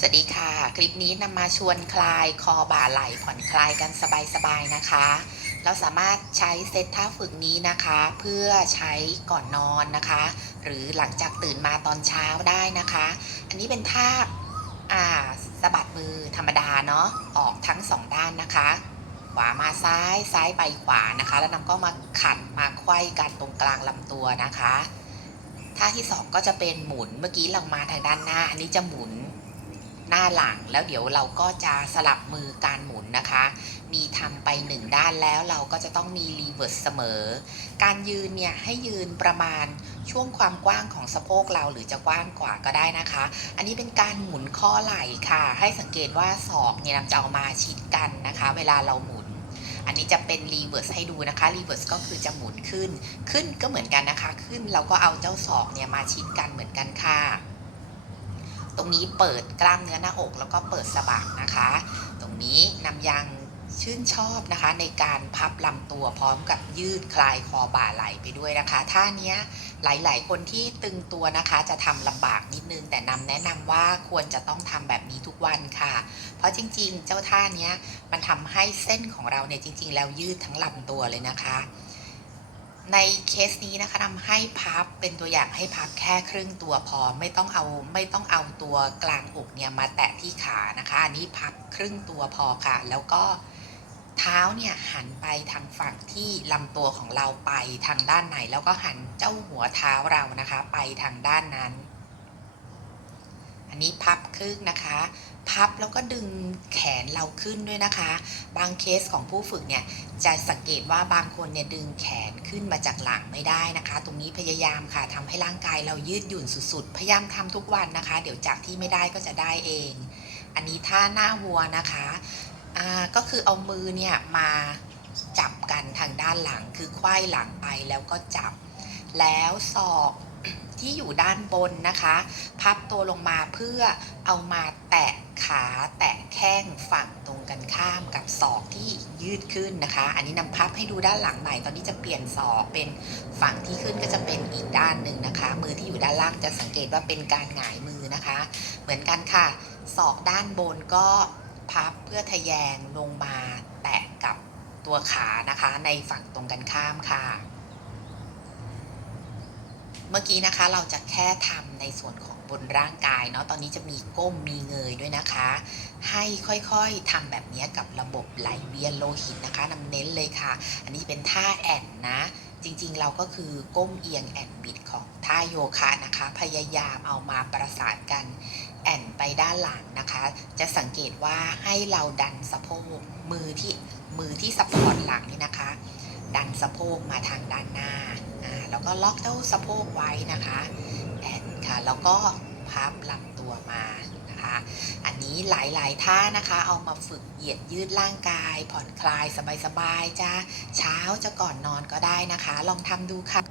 สวัสดีค่ะ คลิปนี้นำมาชวนคลายคอบ่าไหล่ผ่อนคลายกันสบายๆนะคะ เราสามารถใช้เซตท่าฝึกนี้นะคะ เพื่อใช้ก่อนนอนนะคะ หรือหลังจากตื่นมาตอนเช้าได้นะคะ อันนี้เป็นท่าอ่าสะบัดมือธรรมดาเนาะออกทั้งสองด้านนะคะ ขวามาซ้ายซ้ายไปขวานะคะ แล้วนำก็มาขันมาไขว้กันตรงกลางลำตัวนะคะท่าที่สองก็จะเป็นหมุนเมื่อกี้เรามาทางด้านหน้า อันนี้จะหมุน หน้าหลังแล้วเดี๋ยวเราก็จะสลับมือการหมุนนะคะ มีทำไปหนึ่งด้านแล้วเราก็จะต้องมีรีเวิร์สเสมอ การยืนเนี่ยให้ยืนประมาณช่วงความกว้างของสะโพกเราหรือจะกว้างกว่าก็ได้นะคะ อันนี้เป็นการหมุนข้อไหล่ค่ะ ให้สังเกตว่าศอกเนี่ยเราจะเอามาชิดกันนะคะ เวลาเราหมุน อันนี้จะเป็นรีเวิร์สให้ดูนะคะรีเวิร์สก็คือจะหมุนขึ้น ขึ้นก็เหมือนกันนะคะ ขึ้นเราก็เอาเจ้าศอกเนี่ยมาชิดกันเหมือนกันค่ะ ตรงนี้เปิดกล้ามเนื้อหน้าอกแล้วก็เปิดสะบักนะคะ ตรงนี้นำยังชื่นชอบนะคะในการพับลำตัวพร้อมกับยืดคลายคอบ่าไหลไปด้วยนะคะท่าเนี้ยหลายๆ คนที่ตึงตัวนะคะจะทำลำบากนิดนึง แต่นำแนะนำว่าควรจะต้องทำแบบนี้ทุกวันค่ะ เพราะจริงๆ เจ้าท่าเนี้ยมันทำให้เส้นของเราเนี่ยจริง ๆ แล้วยืดทั้งลำตัวเลยนะคะ ในเคสนี้นะคะทำให้พับเป็นตัวอย่างให้พับแค่ครึ่งตัวพอไม่ต้องเอาไม่ต้องเอาตัวกลางอกเนี่ยมาแตะที่ขานะคะอันนี้พับครึ่งตัวพอค่ะ แล้วก็เท้าเนี่ยหันไปทางฝั่งที่ลำตัวของเราไปทางด้านไหน แล้วก็หันเจ้าหัวเท้าเรานะคะ ไปทางด้านนั้น อันนี้พับครึ่งนะคะ พับแล้วก็ดึงแขนเราขึ้นด้วยนะคะ บางเคสของผู้ฝึกเนี่ยจะสังเกตว่าบางคนเนี่ยดึงแขนขึ้นมาจากหลังไม่ได้นะคะ ตรงนี้พยายามค่ะทำให้ร่างกายเรายืดหยุ่นสุดๆ พยายามทำทุกวันนะคะ เดี๋ยวจากที่ไม่ได้ก็จะได้เอง อันนี้ท่าหน้าวัวนะคะก็คือเอามือเนี่ยมาจับกันทางด้านหลังคือไขว้หลังไปแล้วก็จับ แล้วศอก ที่อยู่ด้านบนนะคะ พับตัวลงมาเพื่อเอามาแตะขาแตะแข้งฝั่งตรงกันข้ามกับศอกที่ยืดขึ้นนะคะ อันนี้นำพับให้ดูด้านหลังใหม่ตอนนี้จะเปลี่ยนศอกเป็นฝั่งที่ขึ้นก็จะเป็นอีกด้านหนึ่งนะคะ มือที่อยู่ด้านล่างจะสังเกตว่าเป็นการหงายมือนะคะ เหมือนกันค่ะศอกด้านบนก็พับเพื่อทะแยงลงมาแตะกับตัวขานะคะ ในฝั่งตรงกันข้ามค่ะ เมื่อกี้นะคะเราจะแค่ทำในส่วนของบนร่างกายเนาะตอนนี้จะมีก้มมีเงยด้วยนะคะ ให้ค่อยๆทำแบบนี้กับระบบไหลเวียนโลหิตนะคะนำเน้นเลยค่ะ อันนี้เป็นท่าแอนนะ จริงๆเราก็คือก้มเอียงแอนบิดของท่าโยคะนะคะ พยายามเอามาประสานกันแอนไปด้านหลังนะคะ จะสังเกตว่าให้เราดันสะโพกมือที่มือที่ซัพพอร์ตหลัง สะโพกมาทางด้านหน้าแล้วก็ล็อกเจ้าสะโพกไว้นะคะแอนค่ะแล้วก็พับลำตัวมานะคะ อันนี้หลายๆท่านะคะเอามาฝึกเหยียดยืดร่างกาย ผ่อนคลายสบายๆจ้าเช้าจะก่อนนอนก็ได้นะคะ ลองทำดูค่ะ